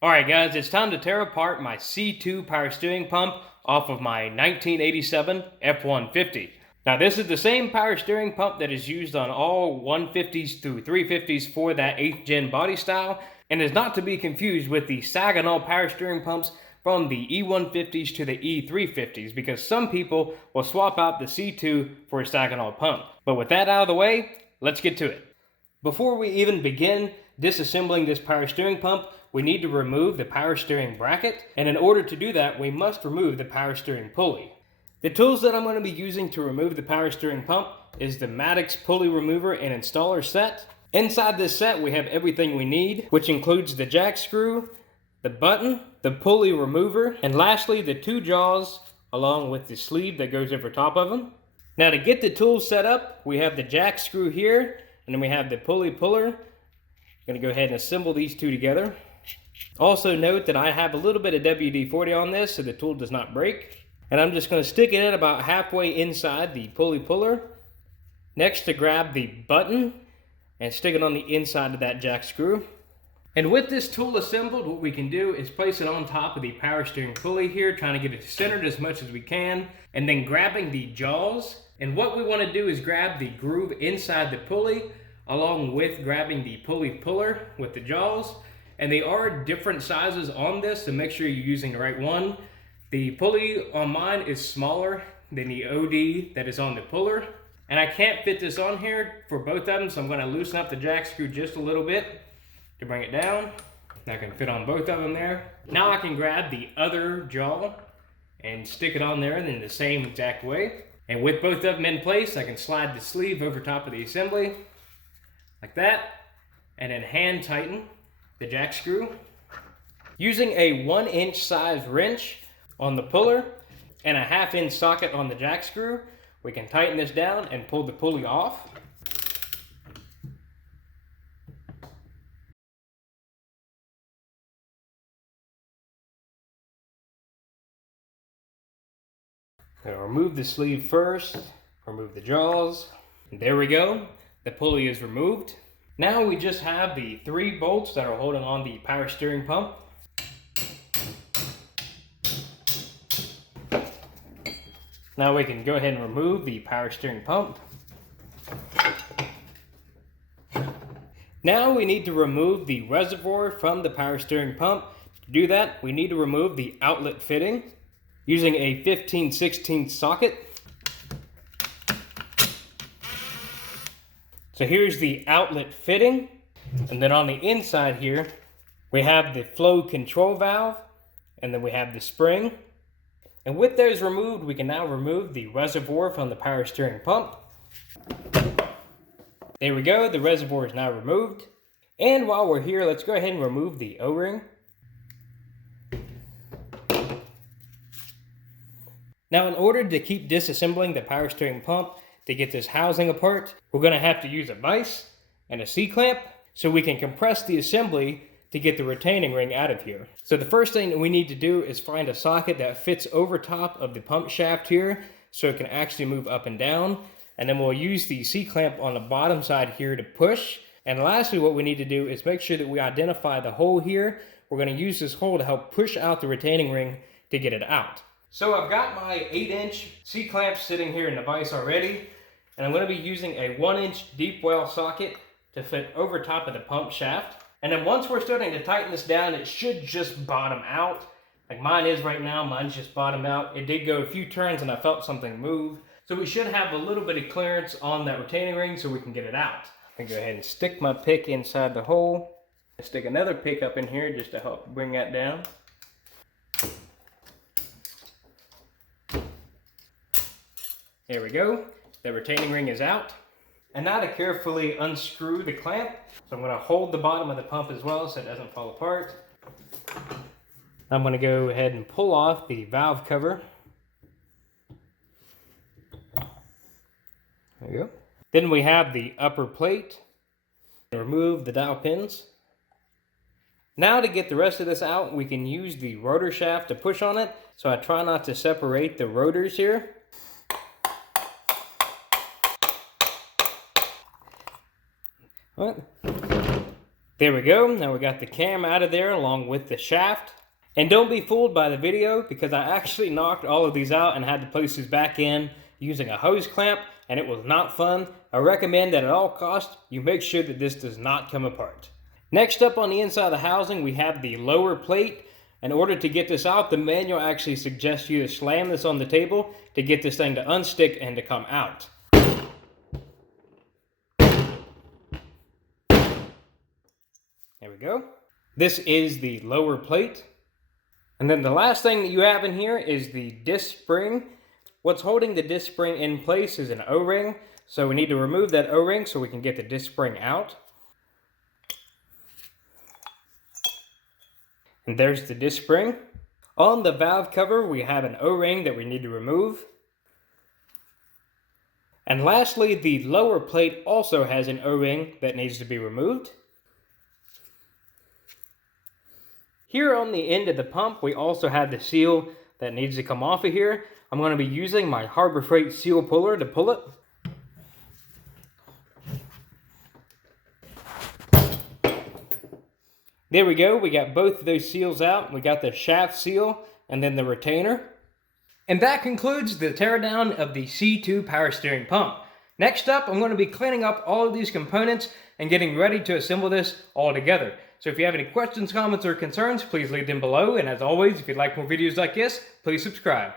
Alright guys, it's time to tear apart my C2 power steering pump off of my 1987 F-150. Now this is the same power steering pump that is used on all 150s through 350s for that 8th gen body style, and is not to be confused with the Saginaw power steering pumps from the E150s to the E350s, because some people will swap out the C2 for a Saginaw pump. But with that out of the way, let's get to it. Before we even begin disassembling this power steering pump, we need to remove the power steering bracket, and in order to do that, we must remove the power steering pulley. The tools that I'm going to be using to remove the power steering pump is the Maddox pulley remover and installer set. Inside this set, we have everything we need, which includes the jack screw, the button, the pulley remover, and lastly, the two jaws, along with the sleeve that goes over top of them. Now to get the tools set up, we have the jack screw here, and then we have the pulley puller. I'm going to go ahead and assemble these two together. Also note that I have a little bit of WD-40 on this so the tool does not break. And I'm just going to stick it in about halfway inside the pulley puller. Next, to grab the button and stick it on the inside of that jack screw. And with this tool assembled, what we can do is place it on top of the power steering pulley here, trying to get it centered as much as we can, and then grabbing the jaws. And what we want to do is grab the groove inside the pulley, along with grabbing the pulley puller with the jaws. And they are different sizes on this, so make sure you're using the right one. The pulley on mine is smaller than the OD that is on the puller. And I can't fit this on here for both of them, so I'm going to loosen up the jack screw just a little bit to bring it down. I can fit on both of them there. Now I can grab the other jaw and stick it on there in the same exact way. And with both of them in place, I can slide the sleeve over top of the assembly, like that, and then hand tighten the jack screw. Using a 1-inch size wrench on the puller and a 1/2-inch socket on the jack screw, we can tighten this down and pull the pulley off. Now remove the sleeve first, remove the jaws, and there we go, the pulley is removed. Now we just have the 3 bolts that are holding on the power steering pump. Now we can go ahead and remove the power steering pump. Now we need to remove the reservoir from the power steering pump. To do that, we need to remove the outlet fitting using a 15/16 socket. So here's the outlet fitting, and then on the inside here, we have the flow control valve, and then we have the spring. And with those removed, we can now remove the reservoir from the power steering pump. There we go, the reservoir is now removed. And while we're here, let's go ahead and remove the O-ring. Now in order to keep disassembling the power steering pump, to get this housing apart, we're going to have to use a vise and a C-clamp so we can compress the assembly to get the retaining ring out of here. So the first thing that we need to do is find a socket that fits over top of the pump shaft here so it can actually move up and down. And then we'll use the C-clamp on the bottom side here to push. And lastly, what we need to do is make sure that we identify the hole here. We're going to use this hole to help push out the retaining ring to get it out. So I've got my 8-inch C-clamp sitting here in the vise already. And I'm going to be using a 1-inch deep well socket to fit over top of the pump shaft. And then once we're starting to tighten this down, it should just bottom out. Like mine is right now, mine's just bottomed out. It did go a few turns and I felt something move. So we should have a little bit of clearance on that retaining ring so we can get it out. I can go ahead and stick my pick inside the hole. Stick another pick up in here just to help bring that down. There we go. The retaining ring is out. And now to carefully unscrew the clamp. So I'm going to hold the bottom of the pump as well so it doesn't fall apart. I'm going to go ahead and pull off the valve cover. There you go. Then we have the upper plate. Remove the dowel pins. Now to get the rest of this out, we can use the rotor shaft to push on it. So I try not to separate the rotors here. What? There we go. Now we got the cam out of there along with the shaft. And don't be fooled by the video, because I actually knocked all of these out and had to place these back in using a hose clamp, and it was not fun. I recommend that at all costs, you make sure that this does not come apart. Next up on the inside of the housing, we have the lower plate. In order to get this out, the manual actually suggests you to slam this on the table to get this thing to unstick and to come out. There we go. This is the lower plate. And then the last thing that you have in here is the disc spring. What's holding the disc spring in place is an O-ring. So we need to remove that O-ring so we can get the disc spring out. And there's the disc spring. On the valve cover, we have an O-ring that we need to remove. And lastly, the lower plate also has an O-ring that needs to be removed. Here on the end of the pump, we also have the seal that needs to come off of here. I'm going to be using my Harbor Freight seal puller to pull it. There we go. We got both of those seals out. We got the shaft seal and then the retainer. And that concludes the teardown of the C2 power steering pump. Next up, I'm going to be cleaning up all of these components and getting ready to assemble this all together. So if you have any questions, comments, or concerns, please leave them below. And as always, if you'd like more videos like this, please subscribe.